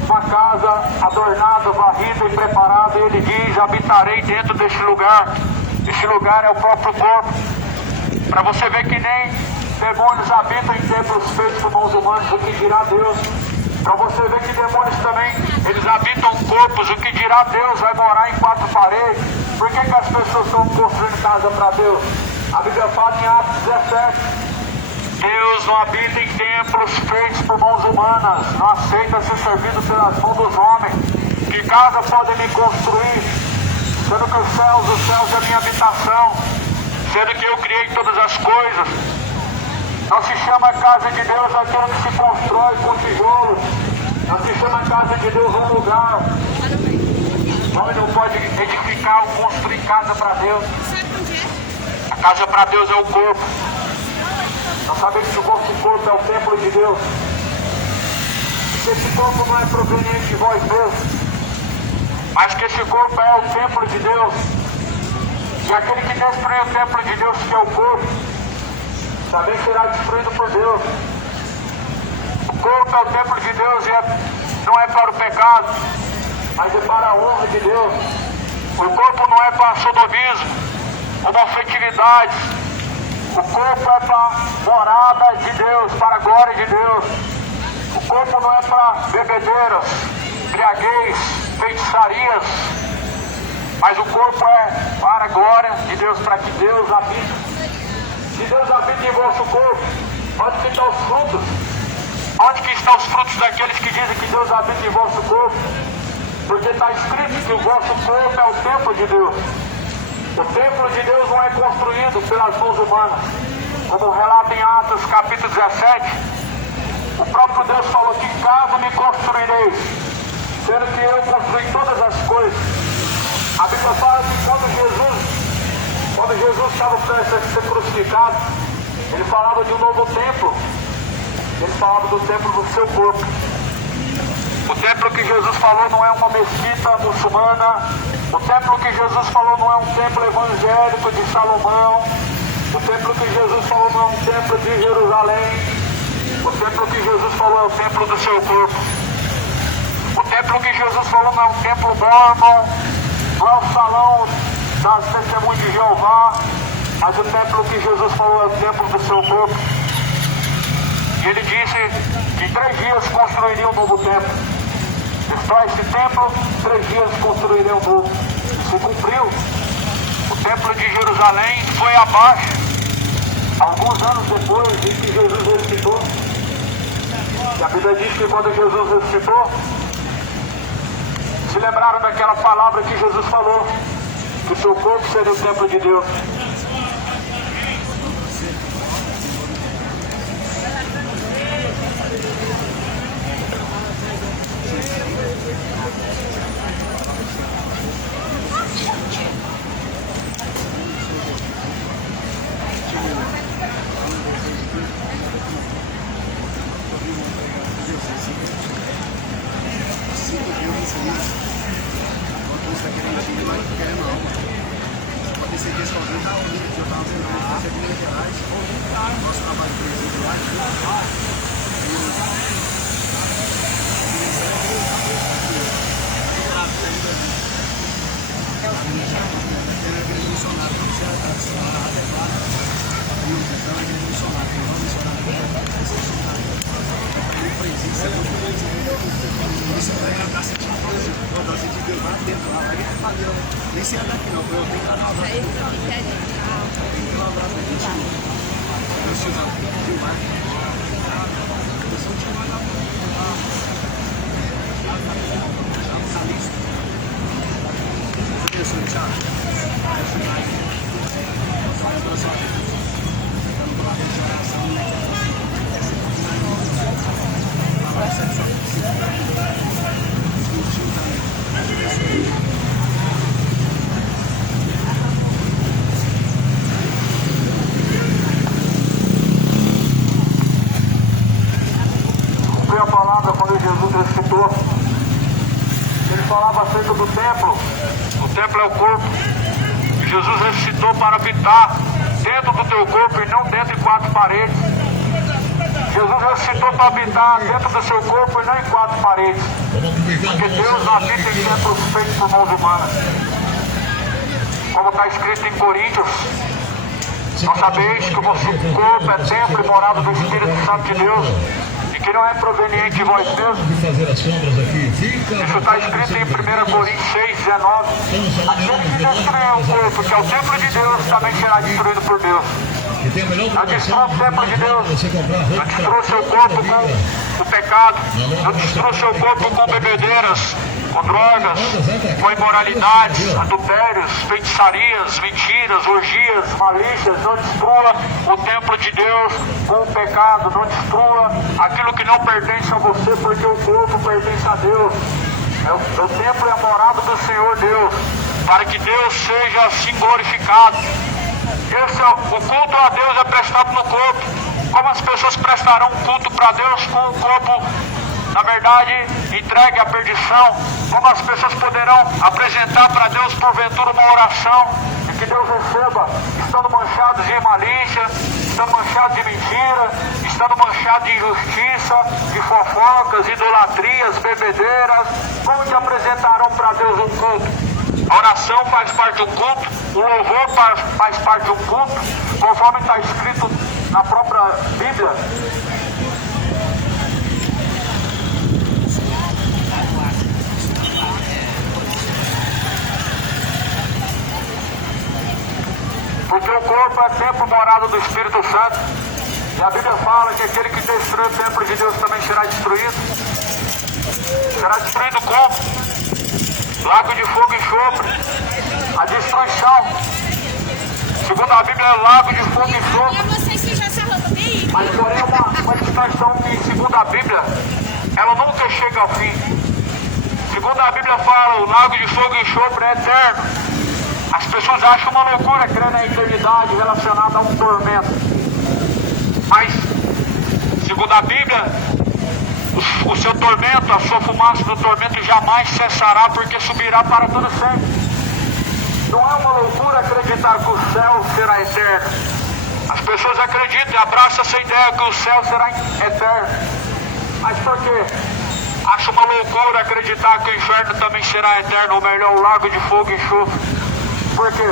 uma casa adornada, varrida e preparada, e ele diz, habitarei dentro deste lugar. Este lugar é o próprio corpo. Para você ver que nem demônios habitam em templos feitos por mãos humanas, o que dirá Deus. Para você ver que demônios também, eles habitam corpos, o que dirá Deus, vai morar em quatro paredes. Por que as pessoas estão construindo casa para Deus? A Bíblia fala em Atos 17, Deus não habita em templos feitos por mãos humanas, não aceita ser servido pelas mãos dos homens. Que casa podem me construir, sendo que os céus é a minha habitação, sendo que eu criei todas as coisas? Não se chama casa de Deus aquilo que se constrói com tijolos, não se chama casa de Deus um lugar. O homem não pode edificar ou construir casa para Deus. A casa para Deus é o corpo. Nós sabemos que o corpo é o templo de Deus. Que esse corpo não é proveniente de vós mesmos, mas que esse corpo é o templo de Deus. E aquele que destruir o templo de Deus, que é o corpo, também será destruído por Deus. O corpo é o templo de Deus e não é para o pecado, mas é para a honra de Deus. O corpo não é para sodomismo, homoafetividades. O corpo é para morada de Deus, para a glória de Deus. O corpo não é para bebedeiras, embriaguez, feitiçarias, mas o corpo é para a glória de Deus, para que Deus habite. Se Deus habita em vosso corpo, onde que estão os frutos? Onde que estão os frutos daqueles que dizem que Deus habita em vosso corpo? Porque está escrito que o vosso corpo é o templo de Deus. O templo de Deus não é construído pelas mãos humanas. Como relata em Atos capítulo 17, o próprio Deus falou que casa me construireis, sendo que eu construí todas as coisas. A Bíblia fala que quando Jesus estava prestes a ser crucificado, ele falava de um novo templo. Ele falava do templo do seu corpo. O templo que Jesus falou não é uma mesquita muçulmana. O templo que Jesus falou não é um templo evangélico de Salomão. O templo que Jesus falou não é um templo de Jerusalém. O templo que Jesus falou é o templo do seu corpo. O templo que Jesus falou não é um templo mormon, não é o salão das testemunhas de Jeová, mas o templo que Jesus falou é o templo do seu corpo. E ele disse que em 3 dias construiria um novo templo. Destrói esse templo, 3 dias construiria um novo. E se cumpriu. O templo de Jerusalém foi abaixo, alguns anos depois de que Jesus ressuscitou. E a Bíblia diz que quando Jesus ressuscitou, se lembraram daquela palavra que Jesus falou, que o seu corpo seria o templo de Deus. A palavra quando Jesus ressuscitou, ele falava acerca do templo. O templo é o corpo. Jesus ressuscitou para habitar dentro do teu corpo e não dentro de 4 paredes. Jesus ressuscitou para habitar dentro do seu corpo e não em 4 paredes. Porque Deus habita em templos feitos por mãos humanas. Como está escrito em Coríntios, nós sabeis que o vosso corpo é templo e morada do Espírito Santo de Deus, e que não é proveniente de vós mesmos. Isso está escrito em 1 Coríntios 6:19. Aquele que destruiu o corpo, que é o templo de Deus, também será destruído por Deus. Não destrua o templo de Deus, não destrua o seu corpo com o pecado, não destrua o seu corpo com bebedeiras, com drogas, com imoralidades, adultérios, feitiçarias, mentiras, orgias, malícias. Não destrua o templo de Deus com o pecado, não destrua aquilo que não pertence a você, porque o corpo pertence a Deus. O templo é a morada do Senhor Deus, para que Deus seja assim glorificado. O culto a Deus é prestado no corpo. Como as pessoas prestarão culto para Deus com o corpo, na verdade, entregue à perdição? Como as pessoas poderão apresentar para Deus porventura uma oração e que Deus receba, estando manchados de malícia, estando manchados de mentira, estando manchados de injustiça, de fofocas, idolatrias, bebedeiras? Como te apresentarão para Deus um culto? A oração faz parte do culto, o louvor faz parte do culto, conforme está escrito na própria Bíblia. Porque o corpo é templo morado do Espírito Santo. E a Bíblia fala que aquele que destruiu o templo de Deus também será destruído. Será destruído como? Lago de fogo e enxofre. A destruição, segundo a Bíblia, é lago de fogo e enxofre. Mas porém uma destruição que, segundo a Bíblia, ela nunca chega ao fim. Segundo a Bíblia fala, o lago de fogo e enxofre é eterno. As pessoas acham uma loucura crer na eternidade relacionada a um tormento. Mas, segundo a Bíblia, o seu tormento, a sua fumaça do tormento jamais cessará, porque subirá para todo sempre. Não é uma loucura acreditar que o céu será eterno. As pessoas acreditam e abraçam essa ideia que o céu será eterno. Mas por quê? Acho uma loucura acreditar que o inferno também será eterno, ou melhor, o lago de fogo e enxofre. Por quê?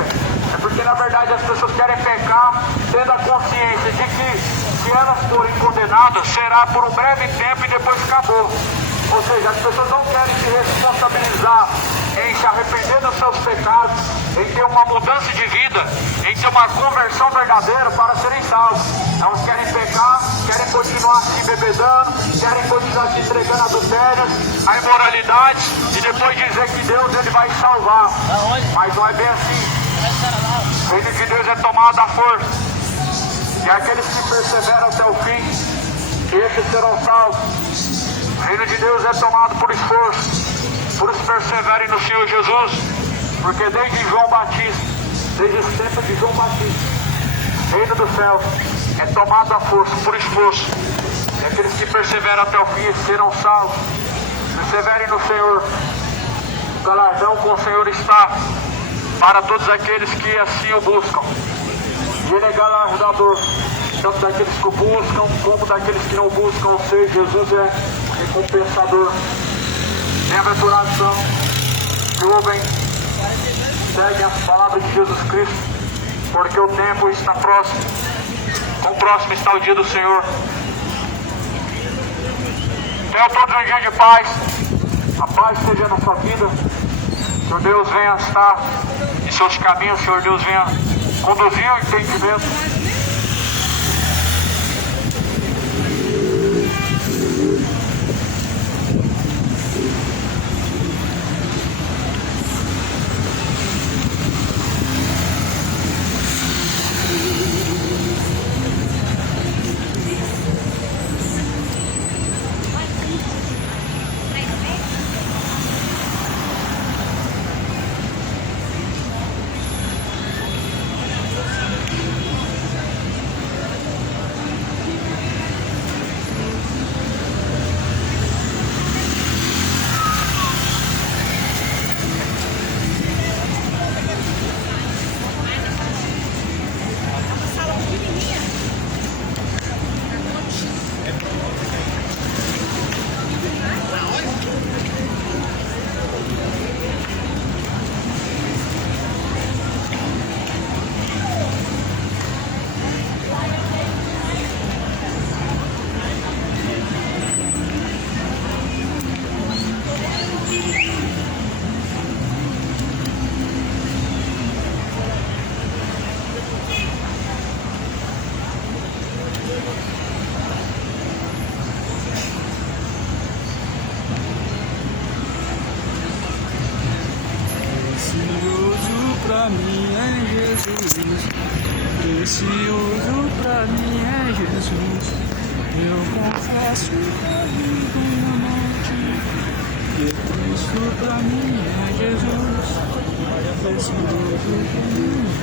É porque na verdade as pessoas querem pecar tendo a consciência de que se elas forem condenadas será por um breve tempo e depois acabou. Ou seja, as pessoas não querem se responsabilizar em se arrepender dos seus pecados, em ter uma mudança de vida, em ter uma conversão verdadeira para serem salvos. Elas querem pecar, querem continuar se embebedando, querem continuar se entregando a adultérios, a imoralidades, e depois dizer que Deus ele vai salvar. Mas não é bem assim. O reino de Deus é tomado à força. E aqueles que perseveram até o fim, esses serão salvos. O reino de Deus é tomado por esforço. Por isso perseverem no Senhor Jesus. Porque desde João Batista, desde os tempos de João Batista, o reino do céu é tomado à força, por esforço. E aqueles que perseveram até o fim serão salvos. Perseverem no Senhor. O galardão com o Senhor está para todos aqueles que assim o buscam. E Ele é galardador, tanto daqueles que o buscam, como daqueles que não buscam. Ou seja, Jesus é recompensador. Bem-aventurados são que ouvem, seguem as palavras de Jesus Cristo, porque o tempo está próximo. Quão próximo está o dia do Senhor. Tenham todos um dia de paz. A paz seja na sua vida. Senhor Deus venha estar em seus caminhos. Senhor Deus venha conduzir o entendimento. Pra mim é Jesus, precioso pra mim é Jesus. Eu confesso que na morte, que Cristo pra mim é Jesus, precioso pra mim.